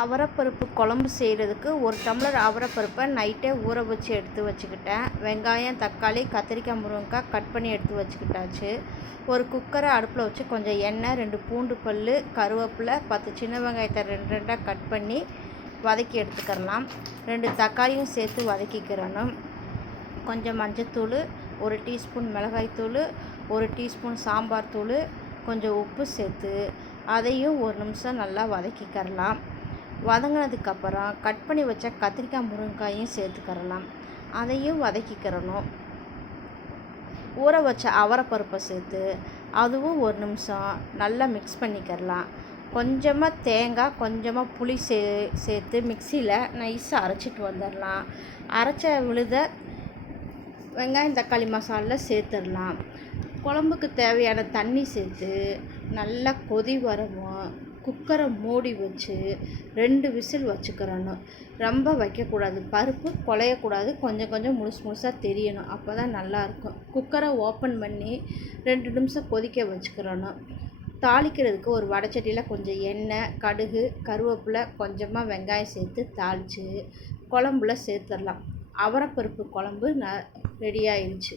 அவரைப்பருப்பு குழம்பு செய்கிறதுக்கு ஒரு டம்ளர் அவரைப்பருப்பை நைட்டே ஊற வச்சு எடுத்து வச்சுக்கிட்டேன். வெங்காயம், தக்காளி, கத்திரிக்காய், முருங்கைக்காய் கட் பண்ணி எடுத்து வச்சுக்கிட்டாச்சு. ஒரு குக்கரை அடுப்பில் வச்சு கொஞ்சம் எண்ணெய், 2 பூண்டு பல், கருவேப்பிலை, 10 சின்ன வெங்காயத்தை 2 கட் பண்ணி வதக்கி எடுத்துக்கிறலாம். 2 தக்காளியும் சேர்த்து வதக்கிக்கிறணும். கொஞ்சம் மஞ்சத்தூள், 1 டீஸ்பூன் மிளகாய்த்தூள், 1 டீஸ்பூன் சாம்பார் தூள், கொஞ்சம் உப்பு சேர்த்து அதையும் 1 நிமிஷம் நல்லா வதக்கிக்கிறலாம். வதங்கினதுக்கப்புறம் கட் பண்ணி வச்ச கத்திரிக்காய், முருங்கைக்காயும் சேர்த்துக்கிறலாம். அதையும் வதக்கிக்கிறணும். ஊற வச்ச அவரைப்பருப்பை சேர்த்து அதுவும் 1 நிமிஷம் நல்லா மிக்ஸ் பண்ணிக்கிறலாம். கொஞ்சமாக தேங்காய், கொஞ்சமாக புளி சேர்த்து மிக்சியில் நைஸாக அரைச்சிட்டு வந்துடலாம். அரைச்ச விழுதை வெங்காயம், தக்காளி மசாலில் சேர்த்துடலாம். குழம்புக்கு தேவையான தண்ணி சேர்த்து நல்லா கொதி வரவும் குக்கரை மூடி வச்சு 2 விசில் வச்சுக்கிறணும். ரொம்ப வைக்கக்கூடாது, பருப்பு குழையக்கூடாது, கொஞ்சம் கொஞ்சம் முழுசாக தெரியணும். அப்போ தான் நல்லாயிருக்கும். குக்கரை ஓப்பன் பண்ணி 2 நிமிஷம் கொதிக்க வச்சுக்கிறணும். தாளிக்கிறதுக்கு ஒரு வடைச்சட்டியில் கொஞ்சம் எண்ணெய், கடுகு, கருவேப்பிலை, கொஞ்சமாக வெங்காயம் சேர்த்து தாளித்து குழம்புல சேர்த்துடலாம். அவரைப்பருப்பு குழம்பு ரெடி ஆயிடுச்சு.